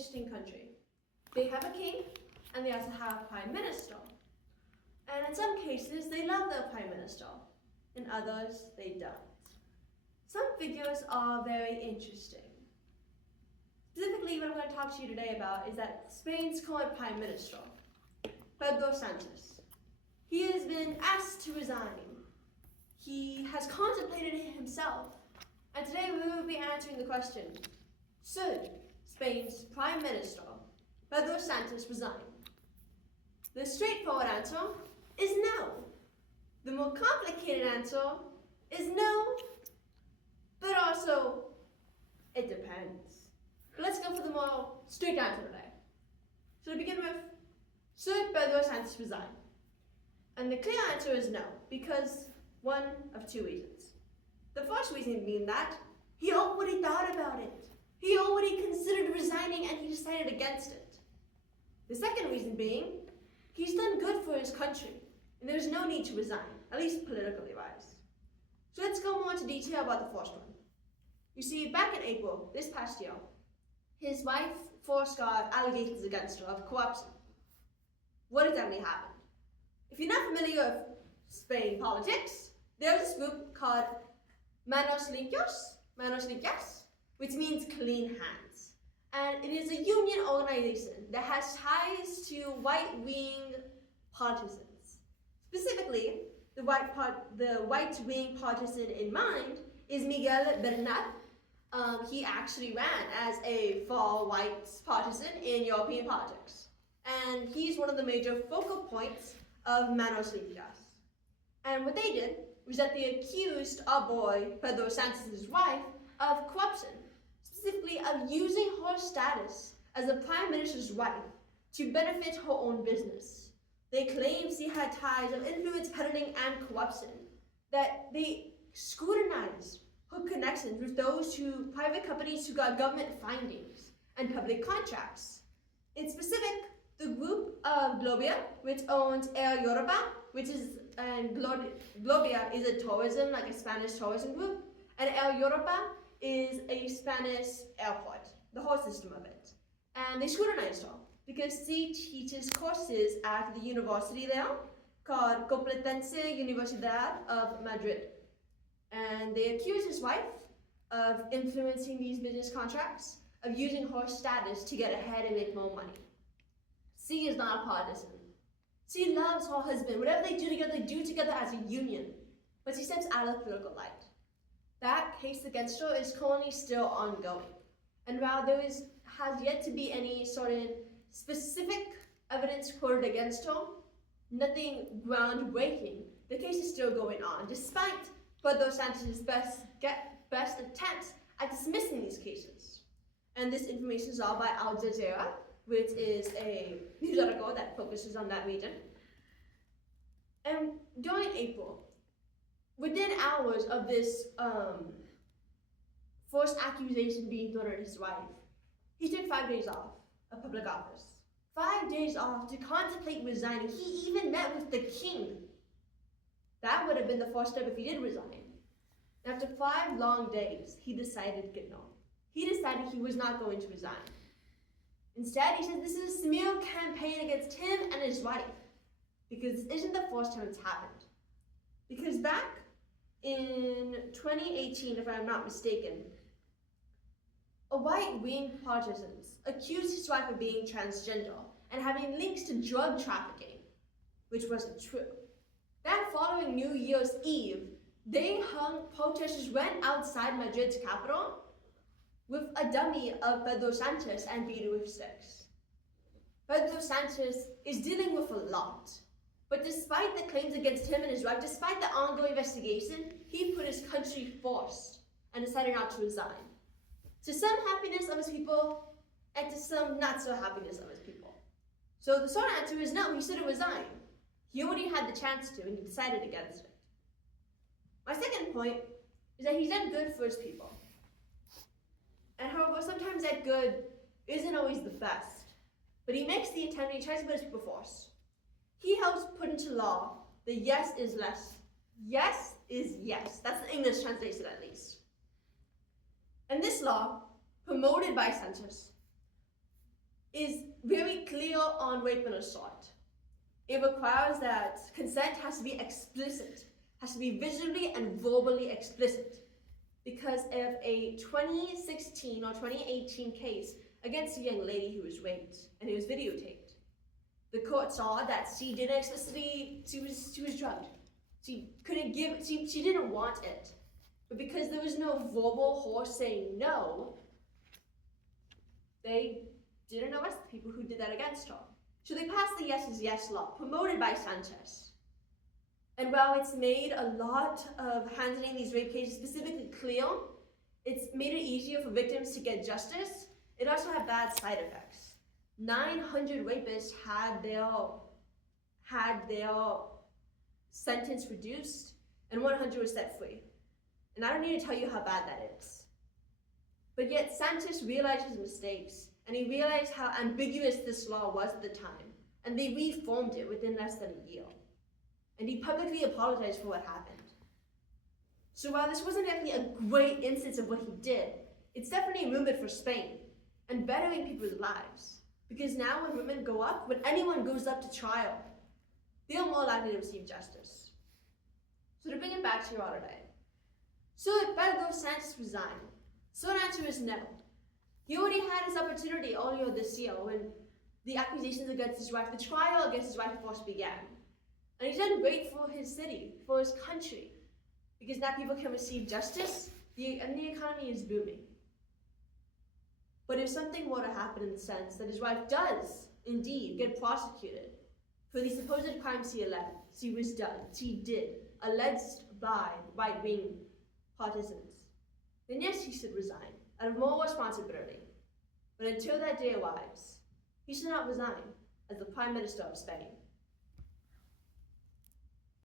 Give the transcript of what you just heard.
interesting country. They have a king, and they also have a prime minister. And in some cases, they love their prime minister. In others, they don't. Some figures are very interesting. Specifically, what I'm going to talk to you today about is that Spain's current prime minister, Pedro Sanchez. He has been asked to resign. He has contemplated it himself. And today we will be answering the question, should Spain's prime minister, Pedro Sanchez, resign? The straightforward answer is no. The more complicated answer is no, but also it depends. But let's go for the more straight answer today. So to begin with, should Pedro Sanchez resign? And the clear answer is no, because one of two reasons. The first reason being that he already thought about it. He already considered resigning and he decided against it. The second reason being, he's done good for his country and there's no need to resign, at least politically wise. So let's go more into detail about the first one. You see, back in April, this past year, his wife first got allegations against her of corruption. What exactly happened? If you're not familiar with Spain politics, there's this group called Manos Limpias, which means clean hands. And it is a union organization that has ties to right-wing partisans. Specifically, the right-wing partisan in mind is Miguel Bernat. He actually ran as a far-right partisan in European politics. And he's one of the major focal points of Manos Limpias. And what they did was that they accused our boy, Pedro Sanchez's wife, of corruption, specifically of using her status as the prime minister's wife to benefit her own business. They claimed she had ties of influence peddling and corruption, that they scrutinized her connections with those private companies who got government findings and public contracts. In specific, the group of Globia, which owns Air Europa, Globia is a tourism, like a Spanish tourism group, and Air Europa is a Spanish airport, the whole system of it. And they scrutinized her because she teaches courses at the university there called Complutense Universidad of Madrid. And they accused his wife of influencing these business contracts, of using her status to get ahead and make more money. She is not a partisan. She loves her husband. Whatever they do together as a union. But she steps out of the political light. That case against her is currently still ongoing. And while there has yet to be any sort of specific evidence quoted against her, nothing groundbreaking, the case is still going on, despite Pedro Sanchez's best attempts at dismissing these cases. And this information is all by Al Jazeera, which is a news article that focuses on that region. And during April, within hours of this first accusation being thrown at his wife, he took 5 days off of public office. 5 days off to contemplate resigning. He even met with the king. That would have been the first step if he did resign. And after 5 long days, he decided no. He decided he was not going to resign. Instead, he said this is a smear campaign against him and his wife, because this isn't the first time it's happened. Because back in 2018, if I'm not mistaken, a right-wing partisan accused his wife of being transgender and having links to drug trafficking, which wasn't true. That following New Year's Eve, protesters went outside Madrid's capital with a dummy of Pedro Sanchez and beat it with sticks. Pedro Sanchez is dealing with a lot, but despite the claims against him and his wife, despite the ongoing investigation, he put his country first and decided not to resign. To some happiness of his people, and to some not so happiness of his people. So the short answer is no, he shouldn't resign. He already had the chance to, and he decided against it. My second point is that he's done good for his people. And however, sometimes that good isn't always the best. But he makes the attempt and he tries to put his people first. He helps put into law the yes is less. Yes is yes. That's the English translation at least. And this law, promoted by Sanchez, is very clear on rape and assault. It requires that consent has to be explicit, has to be visually and verbally explicit. Because of a 2016 or 2018 case against a young lady who was raped and it was videotaped. The court saw that she didn't explicitly, she was drugged. She didn't want it. But because there was no verbal horse saying no, they didn't arrest the people who did that against her. So they passed the Yes is Yes law, promoted by Sanchez. And while it's made a lot of handling these rape cases specifically clear, it's made it easier for victims to get justice, it also had bad side effects. 900 rapists had their sentence reduced, and 100 was set free. And I don't need to tell you how bad that is. But yet Sanchez realized his mistakes, and he realized how ambiguous this law was at the time, and they reformed it within less than a year. And he publicly apologized for what happened. So while this wasn't actually a great instance of what he did, it's definitely a movement for Spain and bettering people's lives. Because now when women go up, when anyone goes up to trial, they are more likely to receive justice. So to bring it back to your today. So if Pedro Sanchez resigned? So the answer is no. He already had his opportunity earlier this year when the accusations against his wife, the trial against his wife first began. And he's done great for his city, for his country, because now people can receive justice, and the economy is booming. But if something were to happen in the sense that his wife does indeed get prosecuted for the supposed crimes she did, alleged by right-wing partisans, then yes, he should resign out of more responsibility. But until that day arrives, he should not resign as the Prime Minister of Spain.